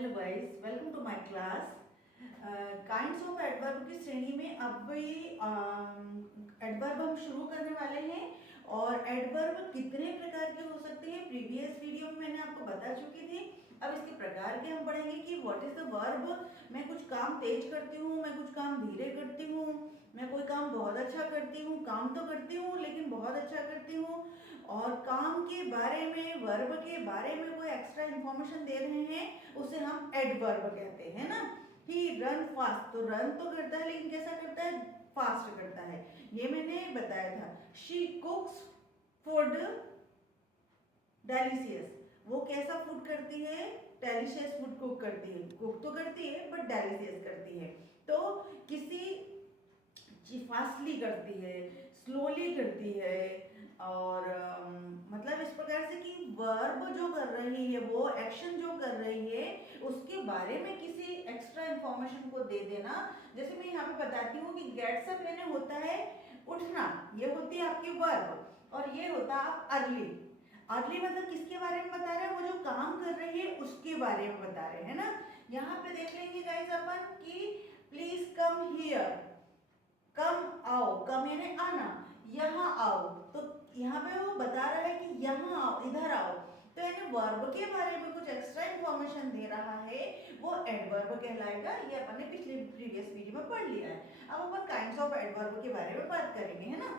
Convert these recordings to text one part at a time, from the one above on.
Hello guys, welcome to my class. Kinds of adverb की श्रेणी में अब भी एडवर्ब हम शुरू करने वाले हैं। और एडवर्ब कितने प्रकार के हो सकते हैं प्रीवियस वीडियो में मैंने आपको बता चुकी थी। अब इसके प्रकार के हम पढ़ेंगे कि व्हाट इज द वर्ब। मैं कुछ काम तेज करती हूँ, मैं कुछ काम धीरे करती हूँ, मैं कोई काम बहुत अच्छा करती हूँ, काम तो करती हूँ लेकिन बहुत अच्छा करती हूँ। और काम के बारे में, वर्ब के बारे में कोई एक्स्ट्रा इंफॉर्मेशन दे रहे हैं, उसे हम एडवर्ब कहते हैं ना। ही रन फास्ट, तो रन तो करता है लेकिन कैसा करता है, फास्ट करता है, ये मैंने बताया था। शी कुक्स फूड डेलिशियस, वो कैसा फूड करती है, डेलिशियस फूड कुक करती है। कुक तो करती है बट डेलिशियस करती है। तो किसी फास्टली करती है, स्लोली करती है, और मतलब इस प्रकार से कि वर्ब जो कर रही है, वो एक्शन जो कर रही है, उसके बारे में किसी एक्स्ट्रा इंफॉर्मेशन को दे देना। जैसे मैं यहाँ पे बताती हूँ कि गेट्स अप यानी होता है उठना, ये होती है आपकी वर्ब, और ये होता है आप अर्ली। अर्ली मतलब किसके बारे में बता रहे हैं, वो जो काम कर रही है उसके बारे में बता रहे हैं ना। यहाँ पे देख लेंगे गाइस अपन कि प्लीज कम हियर, कम आओ, कम यानी आना, यहाँ आओ। तो यहाँ पे वो बता रहा है कि यहाँ आओ, इधर आओ। तो यानी वर्ब के बारे में कुछ एक्स्ट्रा इंफॉर्मेशन दे रहा है, वो एडवर्ब कहलाएगा। ये अपन ने पिछले प्रीवियस वीडियो में पढ़ लिया है। अब अपन काइंड्स ऑफ एडवर्ब के बारे में बात करेंगे, है ना।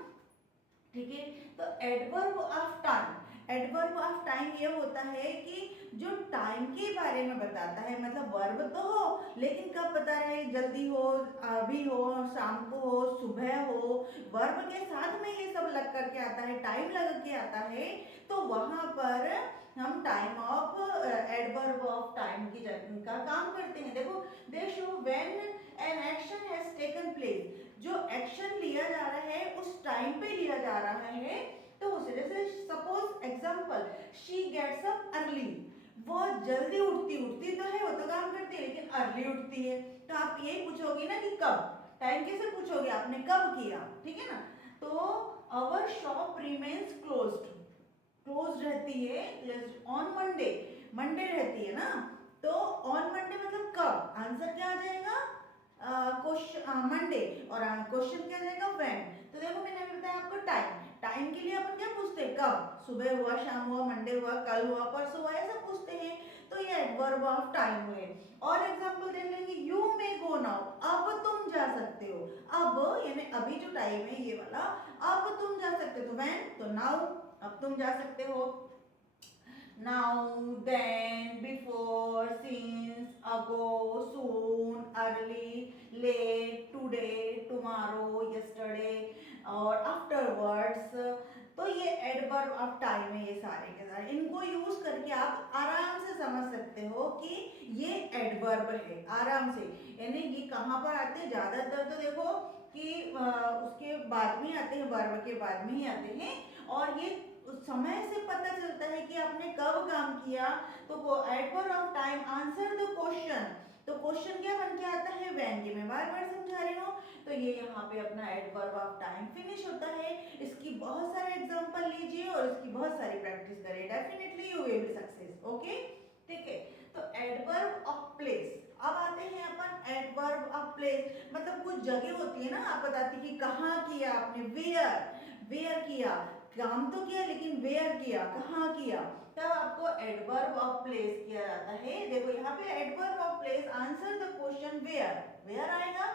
ठीक है, तो adverb of time, adverb of time ये होता है कि जो टाइम के बारे में बताता है। मतलब वर्ब तो हो लेकिन कब बता रहे हैं, जल्दी हो, अभी हो, शाम को हो, सुबह हो, वर्ब के साथ में ये सब लग करके आता है, टाइम लग के आता है। तो वहां पर हम time of adverb of time की का काम करते हैं। देखो, दे show when an action has taken place, जो एक्शन लिया जा रहा है उस टाइम पे लिया जा रहा है। तो उसे जैसे suppose example, she gets up early, वो जल्दी उठती, उठती तो है, वो तो काम करती है लेकिन अर्ली उठती है। तो आप यही पूछोगे ना कि कब, टाइम कैसे पूछोगे, आपने कब किया, ठीक है ना। तो अवर शॉप रिमेन्स क्लोज्ड, क्लोज रहती है ऑन मंडे, मंडे रहती है ना। तो ऑन मंडे मतलब कब, आंसर क्या आ जाएगा, क्वेश्चन मंडे, और क्वेश्चन क्या जाएगा व्हेन। तो देखो मैंने अभी बताया आपको टाइम, टाइम के लिए अपन क्या पूछते हैं, कब, सुबह हुआ, शाम हुआ, मंडे हुआ, कल हुआ, परसों हुआ, ऐसा पूछते हैं। तो ये एडवर्ब ऑफ टाइम हुए। और एग्जांपल देख लेंगे, यू मे गो नाउ, अब तुम जा सकते हो। अब यानी अभी जो टाइम है ये वाला, अब तुम जा सकते हो, तो व्हेन, तो नाउ, अब तुम जा सकते हो। now, then, before, since, ago, soon, early, late, today, tomorrow, yesterday और afterwards। तो ये एडवर्ब ऑफ टाइम है, ये सारे के सारे, इनको यूज करके आप आराम से समझ सकते हो कि ये एडवर्ब है, आराम से। यानी ये कहाँ पर आते हैं, ज्यादातर तो देखो कि उसके बाद में आते हैं, वर्ब के बाद में ही आते हैं। और ये उस समय से पता चलता है कि आपने कब काम किया। तो adverb of time answer the question, तो क्वेश्चन क्या बन के आता है, व्हेन, ये मैं बार बार समझा रही हूँ। तो ये यहाँ पे अपना एडवर्ब ऑफ टाइम फिनिश होता है। इसकी बहुत सारे एग्जांपल लीजिए और इसकी बहुत सारी प्रैक्टिस करें, definitely you will be success. Okay, ठीक है। तो एडवर्ब ऑफ प्लेस, अब आते हैं अपन एडवर्ब ऑफ प्लेस। मतलब कुछ जगह होती है ना, आप बताती कि कहाँ किया आपने, वेयर, वेयर किया, काम तो किया लेकिन वेयर किया, कहाँ किया, तब आपको एडवर्ब ऑफ प्लेस किया जाता है। देखो यहाँ पे adverb of place, answer the question where, where आएगा।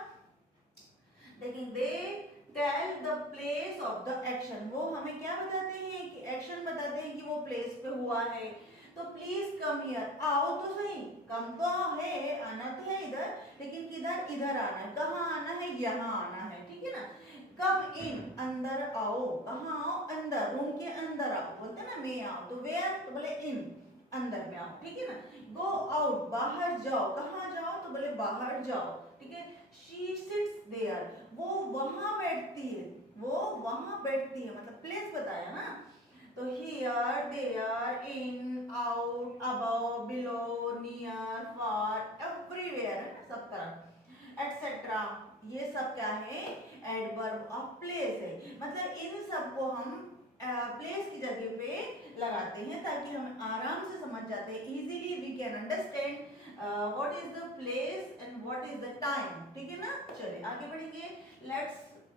लेकिन they tell the place of the action, वो हमें क्या बताते हैं कि एक्शन बताते हैं कि वो प्लेस पे हुआ है। तो प्लीज कम हियर, आओ तो सही, कम तो है, आना तो है इधर, लेकिन किधर, इधर आना है, कहाँ आना है, यहाँ आना है, ठीक है ना। कम इन, अंदर आओ, कहाँ आओ, अंदर, रूम के अंदर आओ, बोलते हैं ना मे आओ, तो वेयर, तो बोले इन, अंदर में आओ, ठीक है ना। गो आउट, बाहर जाओ, कहाँ जाओ, तो बोले बाहर जाओ, ठीक है। शी सिट्स देयर, वो वहां बैठती है, वो वहां बैठती है, मतलब प्लेस बताया ना। तो here, there, in, out, above, below, near, far, everywhere, है ना, सब तरफ, एटसेट्रा, ये सब क्या है, एडवर्ब ऑफ प्लेस है। मतलब इन सब को हम प्लेस की जगह पे लगाते हैं ताकि हम आराम से समझ जाते हैं, easily we can understand is the place and what is the time, ठीक है ना। चलिए आगे बढ़ेंगे, let's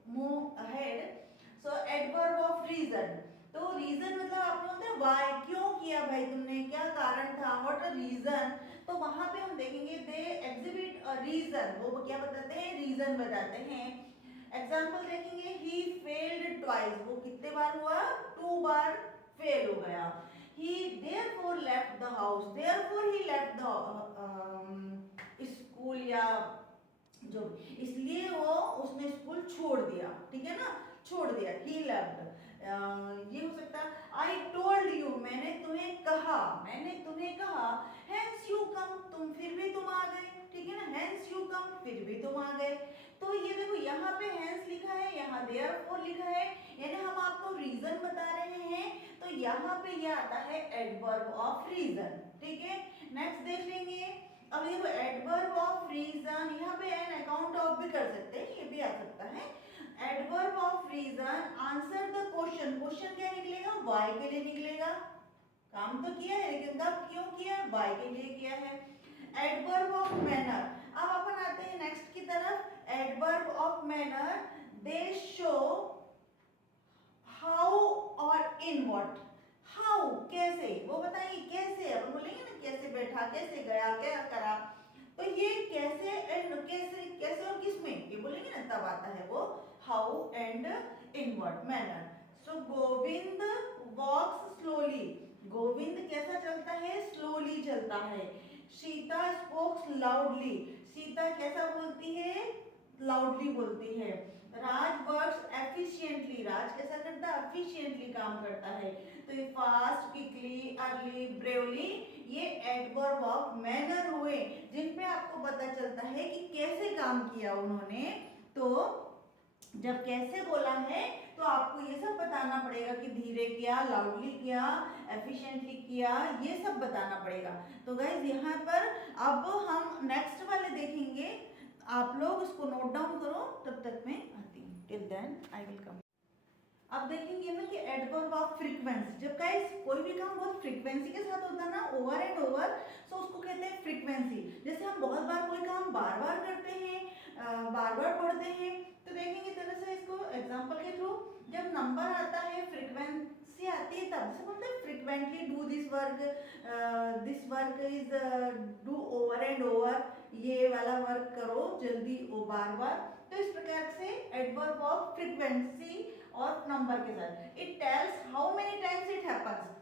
move ahead. So adverb of reason, तो रीजन मतलब आप लोग बोलते हैं व्हाई, क्यों किया भाई तुमने, क्या कारण था, व्हाट अ रीजन। तो वहां पे हम देखेंगे दे एग्जिबिट अ रीजन, वो क्या बताते हैं, रीजन बताते हैं। एग्जांपल देखेंगे, ही फेल्ड ट्वाइस, वो कितने बार हुआ, 2 बार फेल हो गया। he therefore left the house, therefore he left the school, या जो इसलिए वो उसने स्कूल छोड़ दिया, ठीक है ना, छोड़ दिया, he left। ये हो सकता है I told you, मैंने तुम्हें कहा, मैंने तुम्हें कहा, hence you come, तुम फिर भी तुम आ गए, ठीक है ना, hence you come, फिर भी तुम आ गए। तो ये देखो यहाँ पे hence लिखा है, यहाँ therefore लिखा है, यानी हम आपको रीजन बता रहे हैं, तो यहाँ पे ये आता है एडवर्ब ऑफ रीजन, ठीक है। नेक्स्ट देख लेंगे, अब देखो एडवर्ब ऑफ रीजन, यहाँ पे एन अकाउंट ऑफ भी कर सकते हैं, ये भी आ सकता है। Adverb of reason, answer the question, question क्या निकलेगा, वाई के लिए निकलेगा, काम तो किया है लेकिन कब क्यों किया है, वाई के लिए किया है। एडवर्ब ऑफ मैनर, अब अपन आते हैं नेक्स्ट की तरफ। Adverb of manner, they show how और इन व्हाट, हाउ कैसे, वो बताइए कैसे, अपन बोलेंगे ना कैसे बैठा, कैसे गया, क्या करा, तो ये कैसे एंड कैसे, कैसे और किस में, ये बोलेंगे ना तब आता है वो how and in what manner. So Govind walks slowly, Govind कैसा चलता है, स्लोली चलता है। सीता स्पोक्स लाउडली, सीता कैसा बोलती है, लाउडली बोलती है। राज वर्क्स एफिशिएंटली, राज कैसा करता है, एफिशिएंटली काम करता है। तो ये फास्ट, क्विकली, अर्ली, ब्रेवली, ये एडवर्ब ऑफ मैनर हुए, जिन पे आपको पता चलता है कि कैसे काम किया उन्होंने। तो जब कैसे बोला है तो आपको ये सब बताना पड़ेगा कि धीरे किया, लाउडली किया, एफिशिएंटली किया, ये सब बताना पड़ेगा। तो गाइज यहाँ पर अब हम नेक्स्ट वाले देखेंगे, आप लोग इसको नोट डाउन करो, तब तक मैं आती हूँ, till then I will come. अब देखेंगे ना कि एडवर्ब ऑफ फ्रीक्वेंसी, जब गाइस कोई भी काम बहुत फ्रीक्वेंसी के साथ होता है ना, ओवर एंड ओवर, तो उसको कहते हैं फ्रीक्वेंसी। जैसे हम बहुत बार कोई काम बार बार करते हैं, बार बार पढ़ते हैं, तो देखेंगे तरह से इसको एग्जांपल के थ्रू। जब नंबर आता है, फ्रीक्वेंसी आती है, तब से बोलते हैं frequently do this work is do over and over, ये वाला वर्क करो जल्दी, वो बार बार। तो इस प्रकार से एडवर्ब ऑफ फ्रीक्वेंसी और नंबर के साथ, it tells how many times it happens,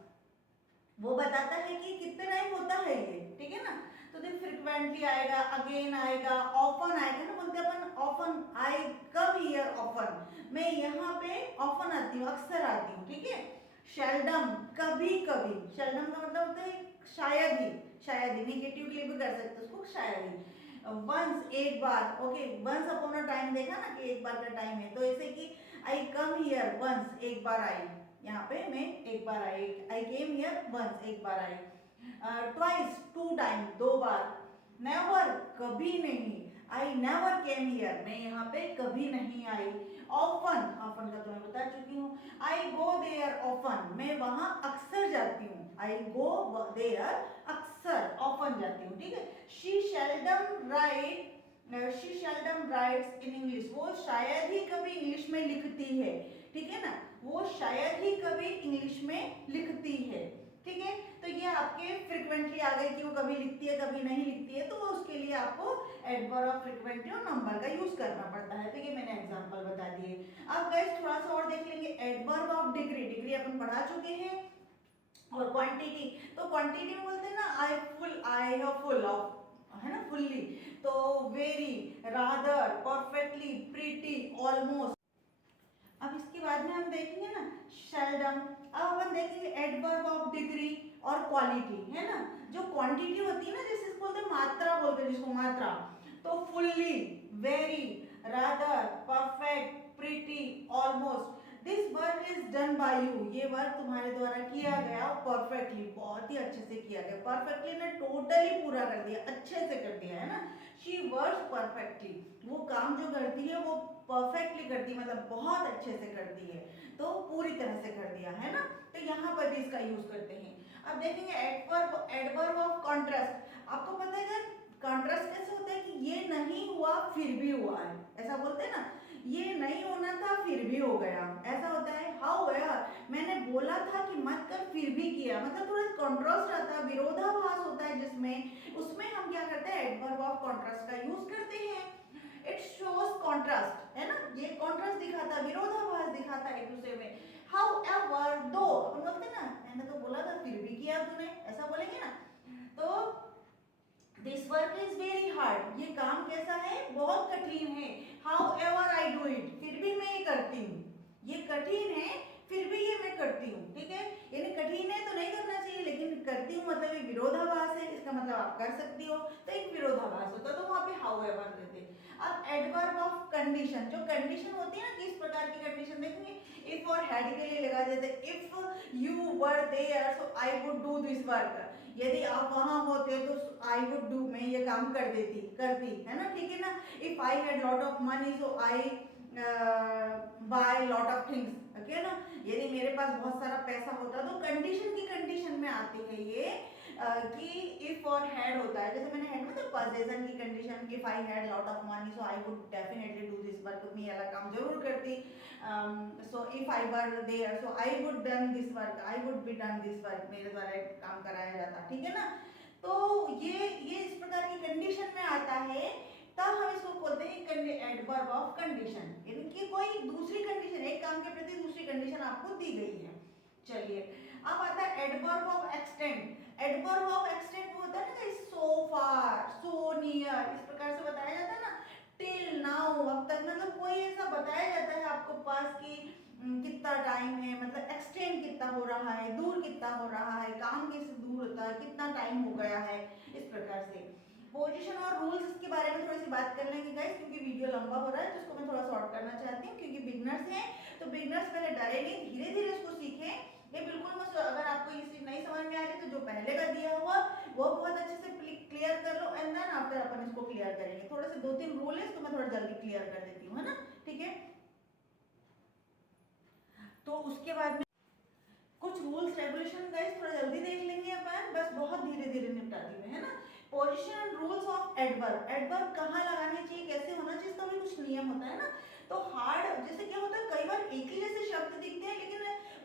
वो बताता है कि कितने टाइम होता है ये, ठीक है ना। तो देख फ्रीक्वेंटली आएगा, अगेन आएगा, ऑफन आएगा ना, बोलते अपन often, I come here often, मैं यहाँ पे ऑफन आती हूँ, अक्सर आती हूँ, ठीक है। शेल्डम, कभी कभी, शेल्डम का मतलब होता है शायद ही, शायद ही, निगेटिव के लिए भी कर सकते उसको, शायद ही। वंस, एक बार, okay, once upon a time देखा ना कि एक बार का टाइम है, तो ऐसे कि आई कम हियर वंस, एक बार आई, यहाँ पे मैं एक बार आई, आई केम हियर वंस, एक बार आई। ट्वाइस, 2 टाइम, 2 बार। नेवर, कभी नहीं, आई नेवर केम हियर, मैं यहाँ पे कभी नहीं आई। ऑफन, ऑफन का तो मैं बता चुकी हूँ। आई गो देयर ऑफन, मैं वहाँ अक्सर जाती हूँ, आई गो देयर, अक्सर, ऑफन जाती हूँ, ठीक है। She seldom right, she seldom rights in English, वो शायद ही कभी इंग्लिश में लिखती है, ठीक है ना, वो शायद ही कभी इंग्लिश में लिखती है, ठीक है। तो ये आपके फ्रीक्वेंटली आ गए कि वो कभी लिखती है कभी नहीं लिखती है, तो उसके लिए आपको एडवर्ब ऑफ फ्रीक्वेंटली और नंबर का यूज करना पड़ता है। तो ये मैंने एग्जांपल बता दिए। अब गाइस थोड़ा सा और देख लेंगे, एडवर्ब ऑफ डिग्री, डिग्री अपन पढ़ा चुके हैं। और क्वांटिटी, तो क्वांटिटी में बोलते हैं ना I full, I have full of, है ना, फुल्ली। तो very, rather, perfectly, pretty, almost. अब इसके बाद में हम देखेंगे ना शेल्डम। अब अपन देखेंगे एडवर्ब ऑफ डिग्री और क्वालिटी, है ना। जो क्वांटिटी होती है ना, जैसे इसको बोलते हैं मात्रा, बोलते हैं जिसको मात्रा, तो fully, very, rather, perfect, pretty, almost. This work is done by you, ये वर्क तुम्हारे द्वारा किया गया परफेक्टली, बहुत ही अच्छे से किया गया। परफेक्टली ने टोटली पूरा कर दिया, अच्छे से कर दिया, है ना। शी वर्क्स परफेक्टली, वो काम जो करती है वो परफेक्टली करती है, मतलब बहुत अच्छे से करती है, तो पूरी तरह से कर दिया, है ना। तो यहाँ पर भी इसका यूज करते हैं। अब देखेंगे एडवर्ब ऑफ कॉन्ट्रास्ट। आपको पता है कॉन्ट्रास्ट फिर भी हुआ है, ऐसा बोलते हैं ना, ये नहीं होना था फिर भी हो गया, ऐसा होता है। हाउएवर, मैंने बोला था कि मत कर फिर भी किया, मतलब थोड़ा कॉन्ट्रास्ट आता है, विरोधाभास होता है जिसमें, उसमें हम क्या करते हैं, एडवर्ब ऑफ कॉन्ट्रास्ट का यूज करते हैं। इट शोज कॉन्ट्रास्ट, है ना, ये कॉन्ट्रास्ट दिखाता है, विरोधाभास दिखाता है एक दूसरे में। हाउएवर, दो, हम बोलते हैं ना, मैंने तो बोला था फिर भी किया तूने, ऐसा बोलेंगे ना। तो this work is very hard, ये काम कैसा है, बहुत कठिन है। हाउएवर आई डू इट, फिर भी मैं ये करती हूँ, ये कठिन है फिर भी ये मैं करती हूँ, ठीक है। यानी कठिन है तो नहीं करना चाहिए, लेकिन करती हूँ मतलब ये विरोधाभास है, इसका मतलब आप कर सकती हो, तो एक विरोधाभास होता है, तो वहां पे हाउएवर देते हैं। अब एडवर्ब ऑफ कंडीशन, जो कंडीशन होती है ना, किस प्रकार की कंडीशन देखेंगे, इफ और हैड के लिए लगा देते, if you were there so I would do this work, यदि आप वहां होते तो आई वुड डू, मैं ये काम कर देती, करती, है ना, ठीक है ना। If I had lot of money so I buy lot of things, okay ना, यदि मेरे पास बहुत सारा पैसा होता, तो कंडीशन की कंडीशन में आती है ये कि इफ और हैड होता है, जैसे मैंने हैड में तो पोजेशन की condition, if I had lot of money so I would definitely do this work, मैं ये वाला काम जरूर करती। So if I were there so I would done this work, I would be done this work, मेरे द्वारा एक काम कराया जाता, ठीक है ना। तो ये इस प्रकार की कंडीशन में आता है, तब हम इसको बोलते हैं एडवर्ब ऑफ कंडीशन, यानी कि कोई दूसरी कंडीशन, एक काम के प्रति दूसरी कंडीशन आपको दी गई है। चलिए अब आता है adverb of extend. Adverb of extend वो होता है ना, सो फार, सो नियर, इस प्रकार से बताया जाता है ना, टिल नाउ, अब तक, मतलब कोई ऐसा बताया जाता है आपको पास कि कितना टाइम है, मतलब एक्सटेंड कितना हो रहा है, दूर कितना हो रहा है, काम कैसे दूर होता है, कितना टाइम हो गया है, इस प्रकार से। पोजीशन और रूल्स के बारे में थोड़ी सी बात कर लेंगे गाइस, क्योंकि वीडियो लंबा हो रहा है, तो इसको मैं थोड़ा शॉर्ट करना चाहती हूँ, क्योंकि बिगनर्स हैं, तो बिगनर्स पहले डरे नहीं, धीरे धीरे इसको सीखें, ये बिल्कुल मत, अगर आपको ये चीज नहीं समझ में आ रही तो जो पहले का दिया हुआ वो बहुत अच्छे से क्लियर कर लो, एंड देन आफ्टर अपन इसको क्लियर करेंगे। थोड़े से 2-3 रूल है, इसको मैं थोड़ा जल्दी क्लियर कर देती हूँ, है ना, ठीक है। तो उसके बाद में कुछ रूल्स रेगुलेशन गाइस थोड़ा जल्दी देख लेंगे अपन, बस बहुत धीरे धीरे निपटा दी मैं, है ना। Position and rules of adverb, adverb कहाँ लगाने चाहिए, कैसे होना चाहिए, इसका भी कुछ नियम होता है ना। तो हार्ड, जैसे क्या होता है, कई बार एक ही जैसे शब्द दिखते हैं, लेकिन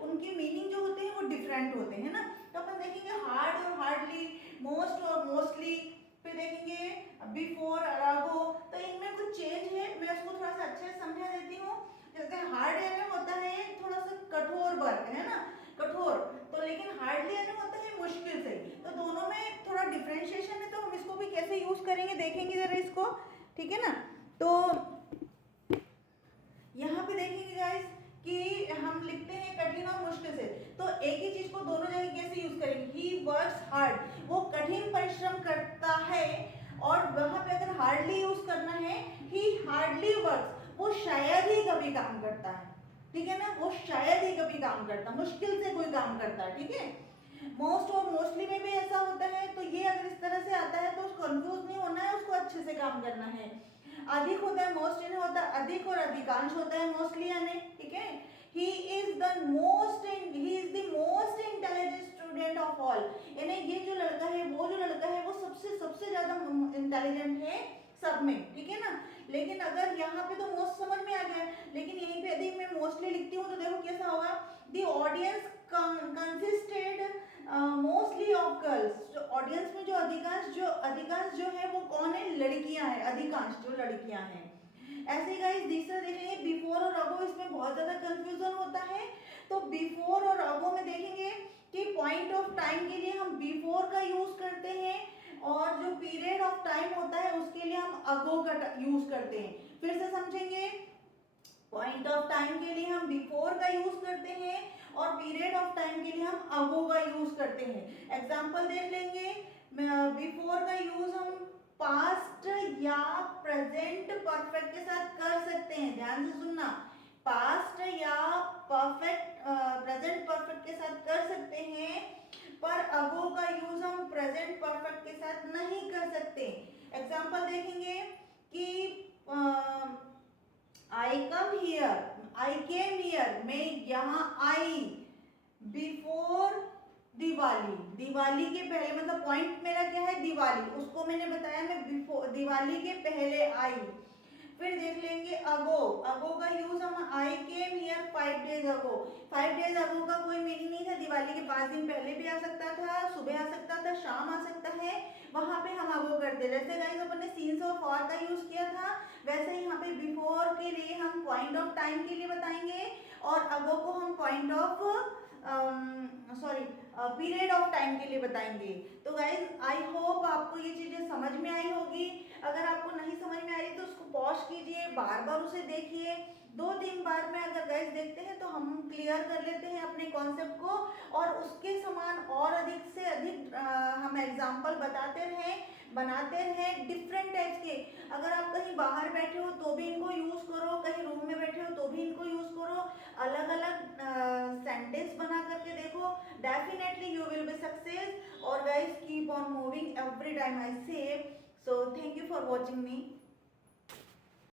उनके मीनिंग जो होते हैं वो डिफरेंट होते हैं ना। तो अपन देखेंगे हार्ड और हार्डली, मोस्ट और मोस्टली, फिर देखेंगे बिफोर और अगो, तो इनमें कुछ चेंज है, मैं उसको थोड़ा सा अच्छे से समझा देती हूँ। जैसे हार्ड में होता है थोड़ा सा कठोर वर्क, है ना, कठोर, तो लेकिन हार्डली में होता है मुश्किल से, तो दोनों में थोड़ा डिफरेंशिएशन है, तो हम इसको भी कैसे यूज करेंगे देखेंगे जरा इसको, ठीक है ना। तो यहाँ पे देखेंगे गाइस कि हम लिखते हैं कठिन और मुश्किल से, तो एक ही चीज को दोनों जगह कैसे यूज करेंगे, ही वर्क्स हार्ड, वो कठिन परिश्रम करता है, और वहां पे अगर हार्डली यूज करना है, ही हार्डली वर्क्स, वो शायद ही कभी काम करता है, ठीक है ना, वो शायद ही कभी काम करता, मुश्किल से कोई काम करता है, ठीक है। मोस्ट और मोस्टली में भी ऐसा होता है, तो ये अगर इस तरह से आता है तो कंफ्यूज नहीं होना है, उसको अच्छे से काम करना है। अधिक होता है, मोस्ट यानी होता है अधिक, और अधिकांश होता है मोस्टली यानी, ठीक है। He is the most intelligent student of all, यानी ये जो लड़का है, वो जो लड़का है, वो सबसे ज्यादा इंटेलिजेंट है सब में, ठीक है ना। लेकिन अगर यहाँ पे तो मोस्ट समझ में आ गया, लेकिन यहीं पे यदि मैं मोस्टली लिखती हूँ तो देखो कैसा होगा, the audience consisted mostly of girls, audience में जो अधिकांश जो है वो कौन है, लड़कियां हैं, अधिकांश जो लड़कियां हैं। ऐसे ही गाइस दूसरा देखेंगे बिफोर और अगो, इसमें बहुत ज्यादा कंफ्यूजन होता है, तो बिफोर और अगो में देखेंगे कि पॉइंट ऑफ टाइम के लिए हम बिफोर का यूज करते हैं, और जो पीरियड ऑफ टाइम होता है उसके लिए हम अगो का यूज करते हैं। फिर से समझेंगे, पॉइंट ऑफ टाइम के लिए हम बिफोर का यूज करते हैं, और पीरियड ऑफ टाइम के लिए हम अगो का यूज करते हैं। एग्जांपल देख लेंगे, बिफोर का यूज हम पास्ट या प्रेजेंट परफेक्ट के साथ कर सकते हैं, ध्यान से सुनना, पास्ट या प्रेजेंट परफेक्ट के साथ कर सकते हैं, पर अगो का यूज हम प्रेजेंट परफेक्ट के साथ नहीं कर सकते। एग्जांपल देखेंगे कि आई come here, I came here, मैं यहाँ आई, बिफोर दिवाली, दिवाली के पहले, मतलब पॉइंट मेरा क्या है, दिवाली, उसको मैंने बताया मैं बिफोर दिवाली के पहले आई। फिर देख लेंगे अगो। अगो का यूज हम I came here 5 days ago. 5 days ago का कोई मीनिंग नहीं था, दिवाली के 5 दिन पहले भी आ सकता था, सुबह आ सकता था, शाम आ सकता है, वहां पे हम अगो करते। जैसे गाइस अपन ने सीन्स और फॉर का यूज किया था, वैसे यहाँ पे बिफोर के लिए हम पॉइंट ऑफ टाइम के लिए बताएंगे और अगो को हम point of period of time के लिए बताएंगे। तो गाइज आई होप आपको ये चीजें समझ में आई होगी। अगर आपको नहीं समझ में आई तो उसको पॉज कीजिए, बार बार उसे देखिए, 2-3 बार में अगर गाइज देखते हैं तो हम क्लियर कर लेते हैं अपने कॉन्सेप्ट को, और उसके समान और अधिक से अधिक हम एग्जाम्पल बनाते रहें डिफरेंट टाइप्स के। अगर आप कहीं बाहर बैठे हो तो भी इनको यूज करो, कहीं रूम में बैठे हो तो भी इनको यूज करो, अलग अलग सेंटेंस बना करके देखो, definitely you will be success. और guys keep on moving every time I say. So thank you for watching me.